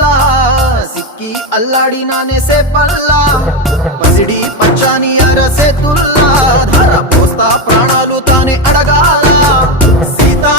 పుల్లా సిక్కి అల్లాడినానే సే పల్లా పసిడి పచ్చాని అరసే తుల్లా ధర పోస్తా ప్రాణాలు తానే అడగాల సీతా